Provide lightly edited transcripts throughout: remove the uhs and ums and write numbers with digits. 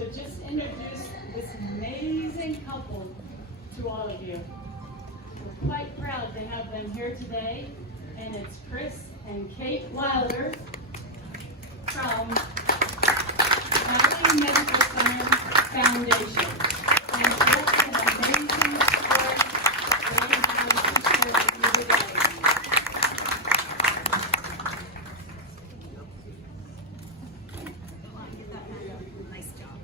to just introduce this amazing couple to all of you. We're quite proud to have them here today, and it's Chris and Kate Wilder from Valley Medical Center Foundation. And both have amazing support and support you today. Nice job.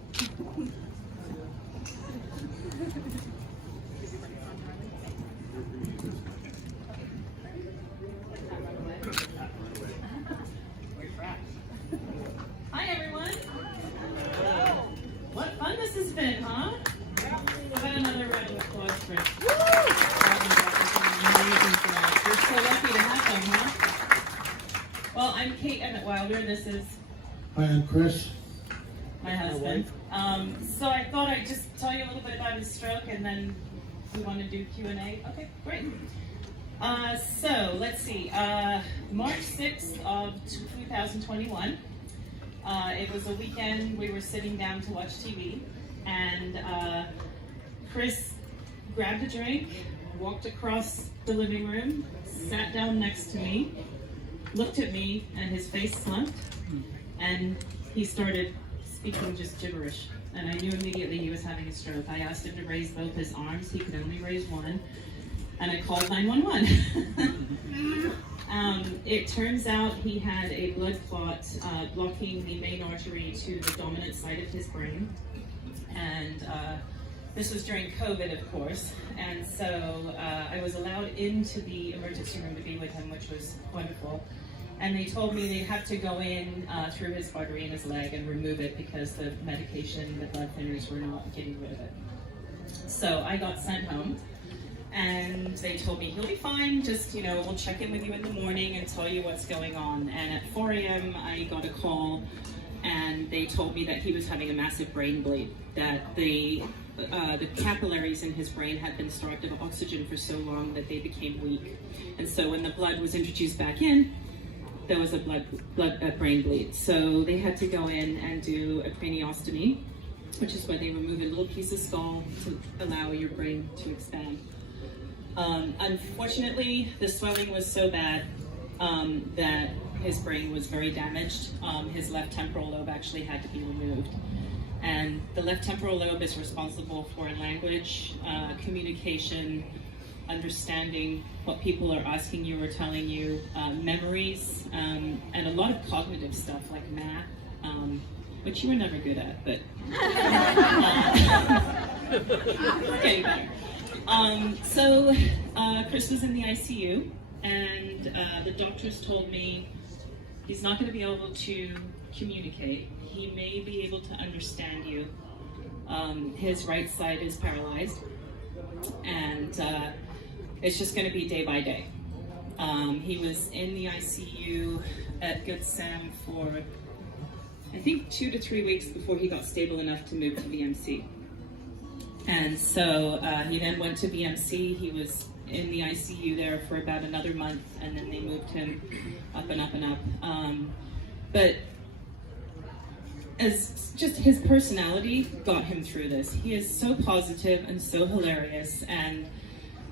Hi everyone. Hello. What fun this has been, huh? How about another round of applause for it? We're so lucky to have them, huh? Well, I'm Kate Emmett Wilder. This is Hi, I'm Chris. my husband. So I thought I'd just tell you a little bit about his stroke, and then we want to do Q&A. Okay, great. So let's see. March 6th of 2021. It was a weekend. We were sitting down to watch TV, and Chris grabbed a drink, walked across the living room, sat down next to me, looked at me, and his face slumped, and he started speaking just gibberish. And I knew immediately he was having a stroke. I asked him to raise both his arms. He could only raise one, and I called 911. It turns out he had a blood clot blocking the main artery to the dominant side of his brain. And this was during COVID, of course. And so I was allowed into the emergency room to be with him, which was wonderful. And they told me they'd have to go in through his artery in his leg and remove it because the medication, the blood thinners were not getting rid of it. So I got sent home. And they told me, he'll be fine, just, we'll check in with you in the morning and tell you what's going on. And at 4 a.m., I got a call, and they told me that he was having a massive brain bleed, that the capillaries in his brain had been starved of oxygen for so long that they became weak. And so when the blood was introduced back in, there was a brain bleed. So they had to go in and do a craniostomy, which is where they remove a little piece of skull to allow your brain to expand. Unfortunately, the swelling was so bad that his brain was very damaged. His left temporal lobe actually had to be removed. And the left temporal lobe is responsible for language, communication, understanding what people are asking you or telling you, memories, and a lot of cognitive stuff like math, which you were never good at, but we're getting better. So Chris was in the ICU, and the doctors told me he's not going to be able to communicate. He may be able to understand you. His right side is paralyzed, and it's just going to be day by day. He was in the ICU at Good Sam for, I think, 2 to 3 weeks before he got stable enough to move to VMC. And so he then went to VMC. He was in the ICU there for about another month, and then they moved him up and up and up. But as just his personality got him through this. He is so positive and so hilarious. And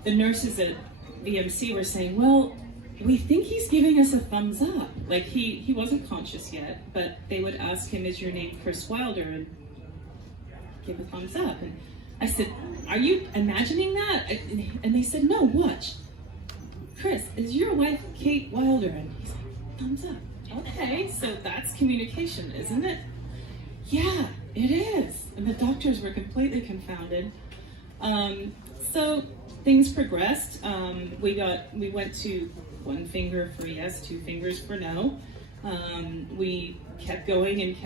the nurses at VMC were saying, well, we think he's giving us a thumbs up. Like he wasn't conscious yet, but they would ask him, is your name Chris Wilder? And give a thumbs up. And I said, are you imagining that? And they said, no, watch. Chris, is your wife Kate Wilder? And he's like, thumbs up. Okay, so that's communication, isn't it? Yeah, it is. And the doctors were completely confounded. So things progressed. We went to 1 finger for yes, 2 fingers for no. We kept going, and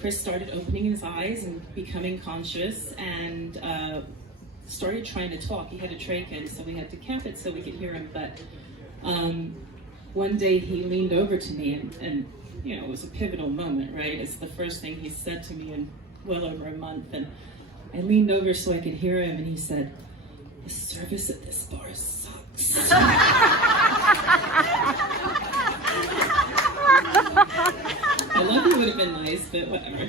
Chris started opening his eyes and becoming conscious, and started trying to talk. He had a trach in, so we had to cap it so we could hear him. But one day he leaned over to me, and it was a pivotal moment, right? It's the first thing he said to me in well over a month, and I leaned over so I could hear him, and he said, "The service at this bar sucks." I love you would have been nice, but whatever.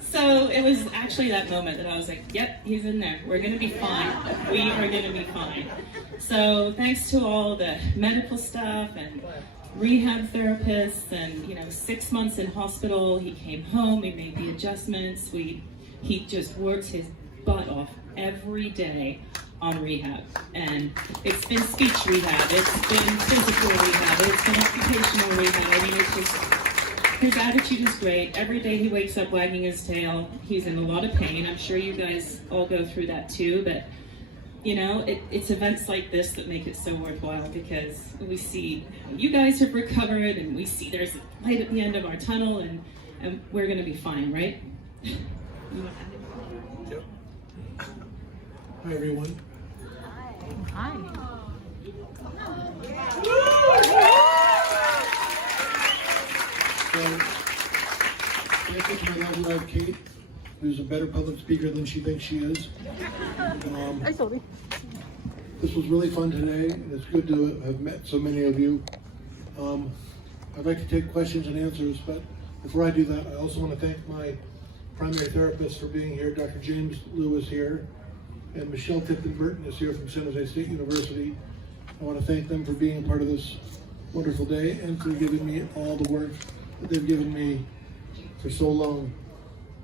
So it was actually that moment that I was like, yep, he's in there. We're going to be fine. We are going to be fine. So thanks to all the medical staff and rehab therapists and, 6 months in hospital, he came home, we made the adjustments, he just works his butt off every day on rehab. And it's been speech rehab, it's been physical rehab, it's been occupational rehab. I mean, it's just, his attitude is great. Every day he wakes up wagging his tail. He's in a lot of pain. I'm sure you guys all go through that too, but it's events like this that make it so worthwhile, because we see how you guys have recovered, and we see there's a light at the end of our tunnel, and we're going to be fine, right? Yep. Hi, everyone. Hi. So, I think my lovely wife, Kate, who's a better public speaker than she thinks she is. Hi, Sophie. This was really fun today, and it's good to have met so many of you. I'd like to take questions and answers, but before I do that, I also want to thank my primary therapist for being here, Dr. James Lewis here, and Michelle Tipton Burton is here from San Jose State University. I want to thank them for being a part of this wonderful day and for giving me all the work that they've given me for so long.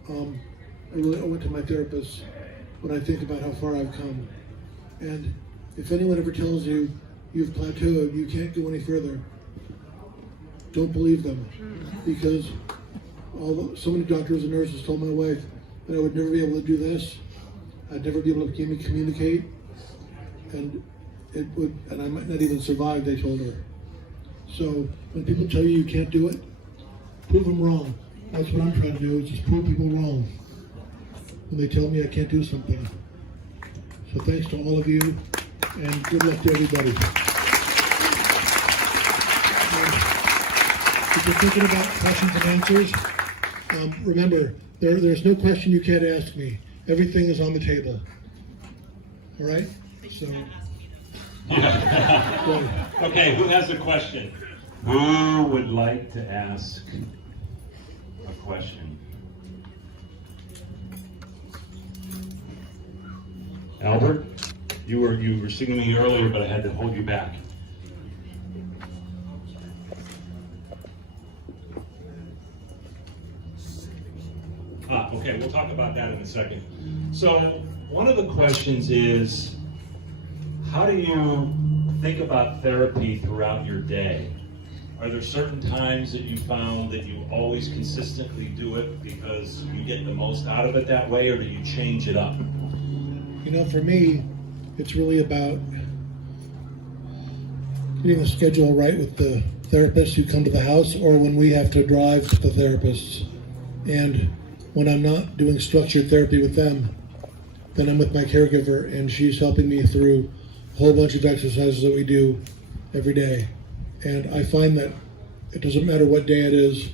I really owe it to my therapist when I think about how far I've come. And if anyone ever tells you you've plateaued, you can't go any further, don't believe them. Because so many doctors and nurses told my wife that I would never be able to do this, I'd never be able to communicate, and I might not even survive, they told her. So when people tell you you can't do it, prove them wrong. That's what I'm trying to do, is just prove people wrong when they tell me I can't do something. So thanks to all of you, and good luck to everybody. If you're thinking about questions and answers, remember, there's no question you can't ask me. Everything is on the table. All right? So. Okay, who has a question? Who would like to ask a question? Albert, you were signaling me earlier, but I had to hold you back. Okay, we'll talk about that in a second. So one of the questions is, how do you think about therapy throughout your day? Are there certain times that you found that you always consistently do it because you get the most out of it that way, or do you change it up? For me, it's really about getting the schedule right with the therapists who come to the house, or when we have to drive to the therapists. And when I'm not doing structured therapy with them, then I'm with my caregiver, and she's helping me through a whole bunch of exercises that we do every day. And I find that it doesn't matter what day it is,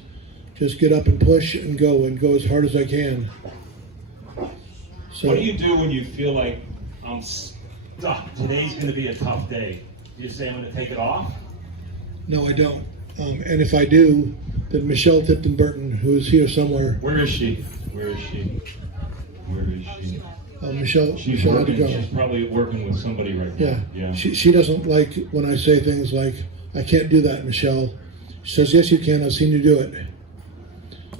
just get up and push and go as hard as I can. So, what do you do when you feel like, I'm stuck, today's going to be a tough day? You just say, I'm going to take it off? No, I don't. And if I do, then Michelle Tipton Burton, who is here somewhere. Where is she? Where is she? Where is she? Michelle had to go. She's probably working with somebody right now. Yeah. She doesn't like when I say things like, I can't do that, Michelle. She says, yes, you can. I've seen you do it.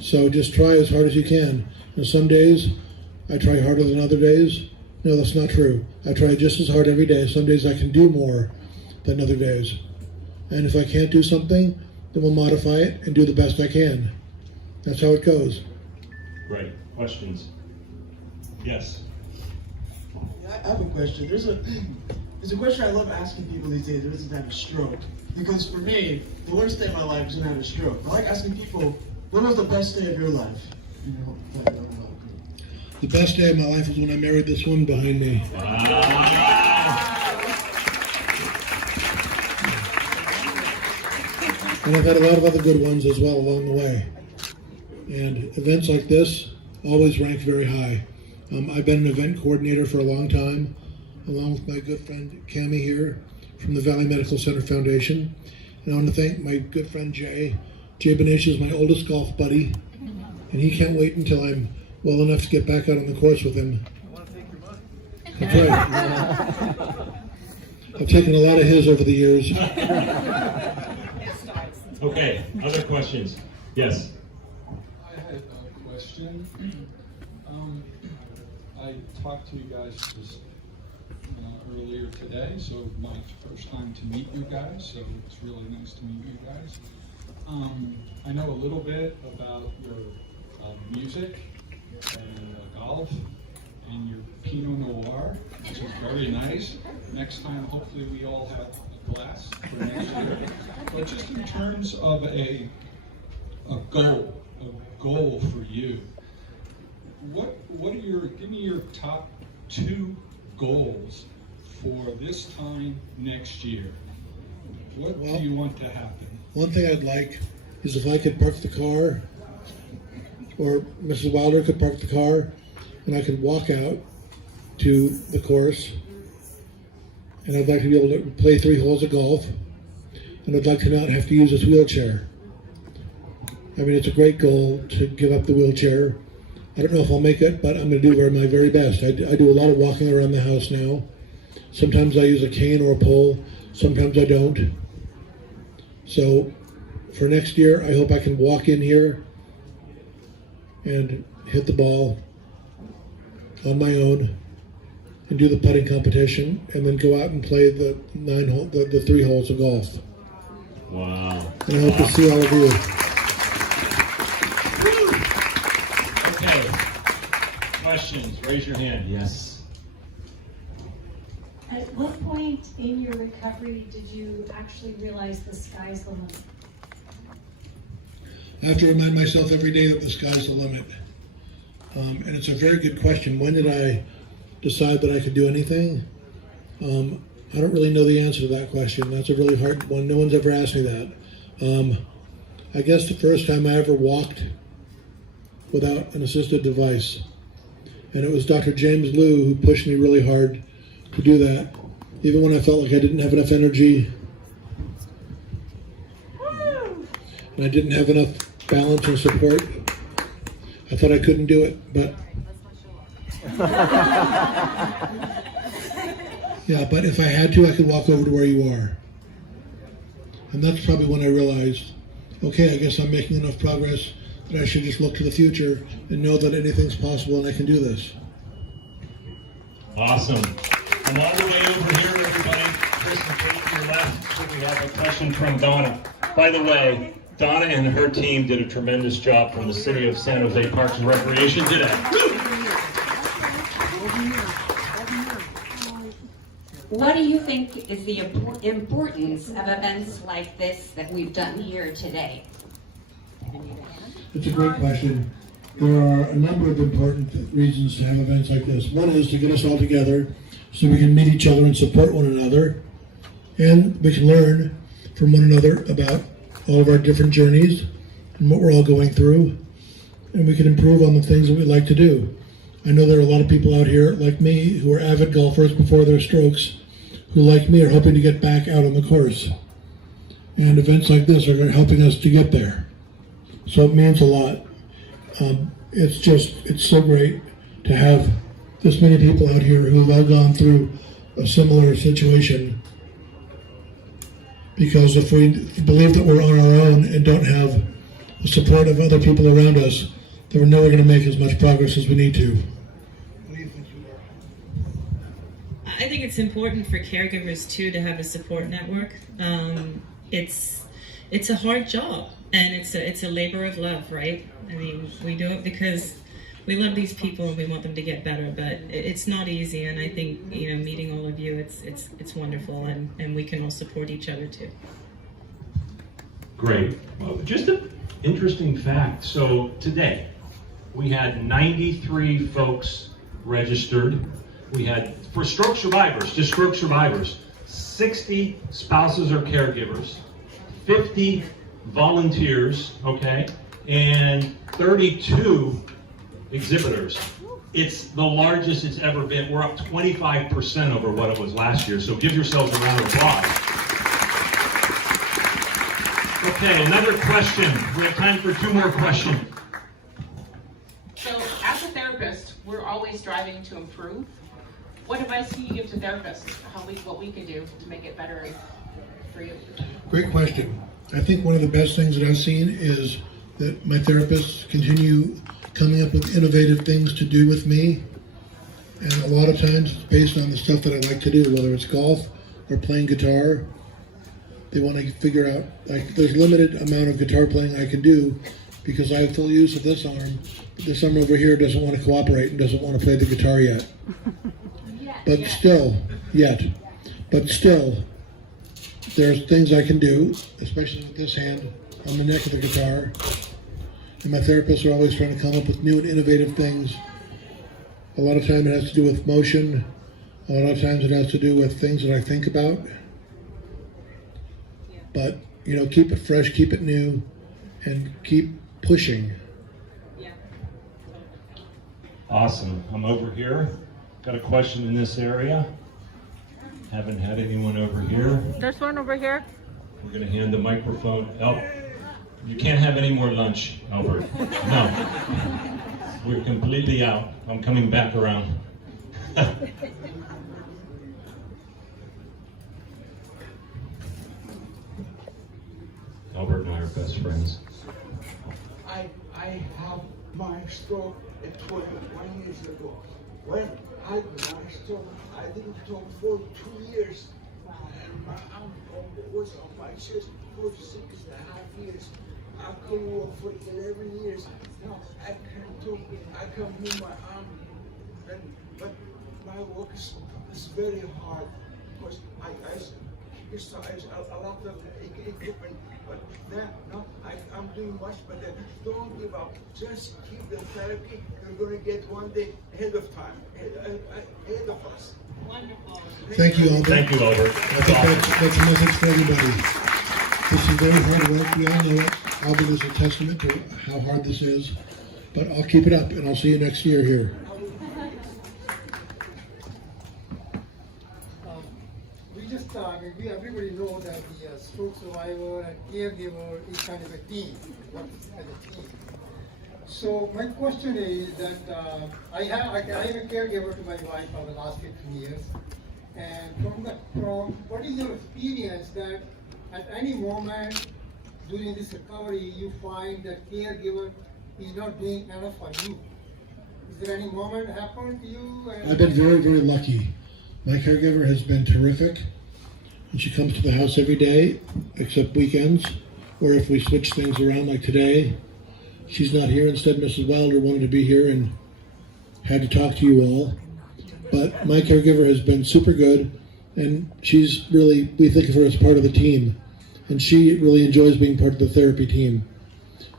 So just try as hard as you can. And some days, I try harder than other days. No, that's not true. I try just as hard every day. Some days I can do more than other days. And if I can't do something, then we'll modify it and do the best I can. That's how it goes. Great. Questions? Yes. I have a question. There's a question I love asking people these days. There isn't have a stroke. Because for me, the worst day of my life is when I have a stroke. I like asking people, when was the best day of your life? The best day of my life was when I married this woman behind me. And I've had a lot of other good ones as well along the way. And events like this always rank very high. I've been an event coordinator for a long time, along with my good friend Cammie here from the Valley Medical Center Foundation. And I want to thank my good friend Jay Jay Benesh is my oldest golf buddy, and he can't wait until I'm well enough to get back out on the course with him. That's right. I've taken a lot of his over the years. Okay, other questions? Yes. I had a question. I talked to you guys just earlier today, so my first time to meet you guys, so it's really nice to meet you guys. I know a little bit about your music and golf and your Pinot Noir, which is very nice. Next time, hopefully we all have a glass for next year. But just in terms of a goal for you, what are give me your top 2 goals for this time next year? What do you want to happen? One thing I'd like is if I could park the car, or Mrs. Wilder could park the car, and I could walk out to the course, and I'd like to be able to play 3 holes of golf, and I'd like to not have to use this wheelchair. I mean, it's a great goal to give up the wheelchair. I don't know if I'll make it, but I'm going to do my very best. I do a lot of walking around the house now. Sometimes I use a cane or a pole, sometimes I don't. So for next year, I hope I can walk in here and hit the ball on my own and do the putting competition, and then go out and play the 3 holes of golf. Wow. And I hope to see all of you. Okay. Questions? Raise your hand. Yes. At what point in your recovery did you actually realize the sky's the limit? I have to remind myself every day that the sky's the limit. And it's a very good question. When did I decide that I could do anything? I don't really know the answer to that question. That's a really hard one. No one's ever asked me that. I guess the first time I ever walked without an assisted device. And it was Dr. James Liu who pushed me really hard to do that. Even when I felt like I didn't have enough energy and I didn't have enough balance and support, I thought I couldn't do it, but yeah, but if I had to, I could walk over to where you are. And that's probably when I realized, okay, I guess I'm making enough progress that I should just look to the future and know that anything's possible and I can do this. Awesome. And all the way over here, everybody, Chris and Kate to your left, we have a question from Donna. By the way, Donna and her team did a tremendous job from the City of San Jose Parks and Recreation today. What do you think is the importance of events like this that we've done here today? It's a great question. There are a number of important reasons to have events like this. One is to get us all together so we can meet each other and support one another, and we can learn from one another about all of our different journeys and what we're all going through, and we can improve on the things that we like to do. I know there are a lot of people out here like me who are avid golfers before their strokes who, like me, are hoping to get back out on the course. And events like this are helping us to get there. So it means a lot. It's so great to have this many people out here who've all gone through a similar situation. Because if we believe that we're on our own and don't have the support of other people around us, then we're never going to make as much progress as we need to. What do you think you are? I think it's important for caregivers too to have a support network. It's a hard job, and it's a labor of love, right? I mean, we do it because we love these people and we want them to get better, but it's not easy. And I think, meeting all of you, it's wonderful, and we can all support each other too. Great. Well, just an interesting fact. So today, we had 93 folks registered. We had, for stroke survivors, just stroke survivors, 60 spouses or caregivers, 50 volunteers, okay, and 32 exhibitors. It's the largest it's ever been. We're up 25% over what it was last year, so give yourselves a round of applause. The Okay, another question. We have time for 2 more questions. So, as a therapist, we're always striving to improve. What advice can you give to therapists? What we can do to make it better for you? Great question. I think one of the best things that I've seen is that my therapists continue coming up with innovative things to do with me. And a lot of times it's based on the stuff that I like to do, whether it's golf or playing guitar. They want to figure out, like, there's limited amount of guitar playing I can do because I have full use of this arm. But this arm over here doesn't want to cooperate and doesn't want to play the guitar yet. But still, there's things I can do, especially with this hand on the neck of the guitar. And my therapists are always trying to come up with new and innovative things. A lot of time it has to do with motion. A lot of times it has to do with things that I think about. But, you know, keep it fresh, keep it new, and keep pushing. Awesome. I'm over here. Got a question in this area. Haven't had anyone over here. There's one over here. We're going to hand the microphone. Oh, you can't have any more lunch, Albert. No. We're completely out. I'm coming back around. Albert and I are best friends. I have my stroke at 21 years ago. When I had my stroke, I didn't talk for 2 years. And my arm was on my chest for 6.5 years. I couldn't walk for 11 years. Now I can talk, I can move my arm. But my work is very hard because I exercise a lot of equipment. But then, no, I'm doing much better. Don't give up. Just keep the therapy. You're going to get one day ahead of time, ahead of us. Wonderful. Thank you, Albert. Thank you, Albert. I think that's a message for everybody. This is very hard work. We all know it. Albert is a testament to how hard this is. But I'll keep it up, and I'll see you next year here. Everybody know that the stroke survivor and caregiver is kind of a team, work as a team. So my question is that I am a caregiver to my wife for the last 15 years, and from what is your experience that at any moment during this recovery you find that caregiver is not doing enough for you? Is there any moment happened to you? I've been very, very lucky. My caregiver has been terrific. And she comes to the house every day, except weekends, or if we switch things around like today. She's not here. Instead, Mrs. Wilder wanted to be here and had to talk to you all. But my caregiver has been super good, and she's really, we think of her as part of the team. And she really enjoys being part of the therapy team.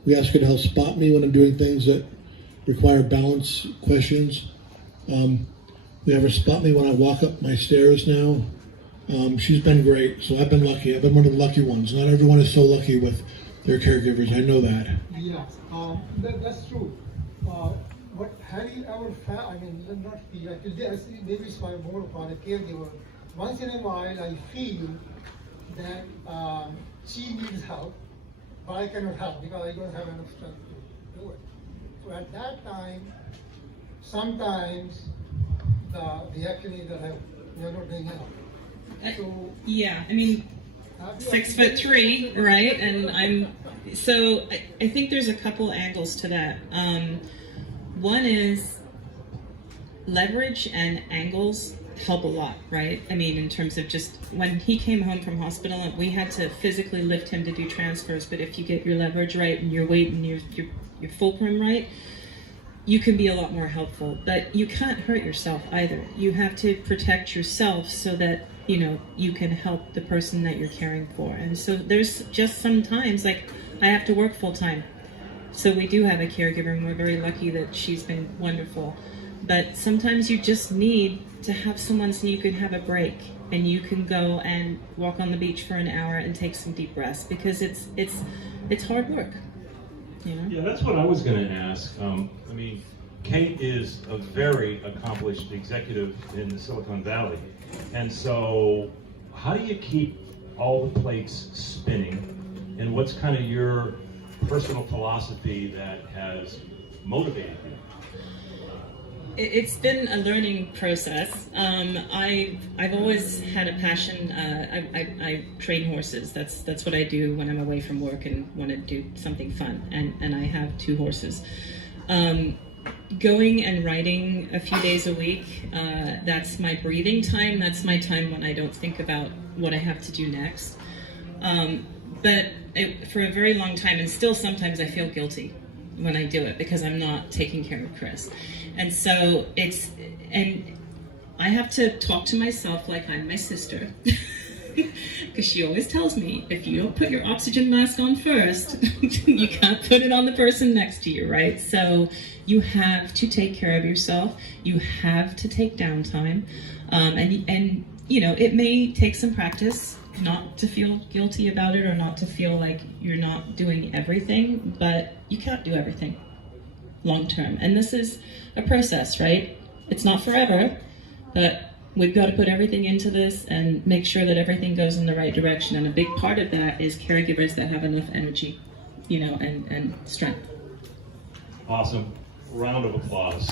We ask her to help spot me when I'm doing things that require balance questions. We have her spot me when I walk up my stairs now. She's been great, so I've been lucky. I've been one of the lucky ones. Not everyone is so lucky with their caregivers. I know that. Yeah, that's true. But have you ever felt, I mean, not feel, maybe it's my more for the caregiver. Once in a while, I feel that she needs help, but I cannot help because I don't have enough strength to do it. So at that time, sometimes the reaction is that you're not doing enough. Yeah, I mean, 6'3", right? And I think there's a couple angles to that. One is leverage and angles help a lot, right? I mean, in terms of just when he came home from hospital, we had to physically lift him to do transfers, but if you get your leverage right and your weight and your fulcrum right, you can be a lot more helpful. But you can't hurt yourself either. You have to protect yourself so that you can help the person that you're caring for. And so there's just sometimes, like, I have to work full time. So we do have a caregiver, and we're very lucky that she's been wonderful. But sometimes you just need to have someone so you can have a break and you can go and walk on the beach for an hour and take some deep breaths, because it's hard work. Yeah, that's what I was going to ask. I mean, Kate is a very accomplished executive in the Silicon Valley. And so how do you keep all the plates spinning And what's kind of your personal philosophy that has motivated you? It's been a learning process. I've always had a passion. I train horses. That's what I do when I'm away from work and want to do something fun. And I have 2 horses. Going and riding a few days a week, that's my breathing time. That's my time when I don't think about what I have to do next. For a very long time, and still sometimes I feel guilty when I do it because I'm not taking care of Chris. And so and I have to talk to myself like I'm my sister. Because she always tells me, if you don't put your oxygen mask on first, you can't put it on the person next to you, right? So you have to take care of yourself. You have to take downtime. And you know, it may take some practice not to feel guilty about it or not to feel like you're not doing everything, but you can't do everything long term. And this is a process, right? It's not forever, but we've got to put everything into this and make sure that everything goes in the right direction. And a big part of that is caregivers that have enough energy, you know, and strength. Awesome. Round of applause.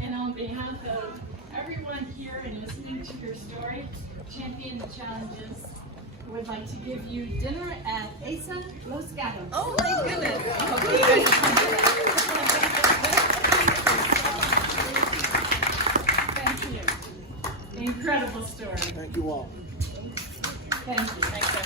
And on behalf of everyone here and listening to your story, Champion the Challenges, would like to give you dinner at Asa Los Gatos. Oh my goodness. Thank you. Incredible story. Thank you all. Thank you.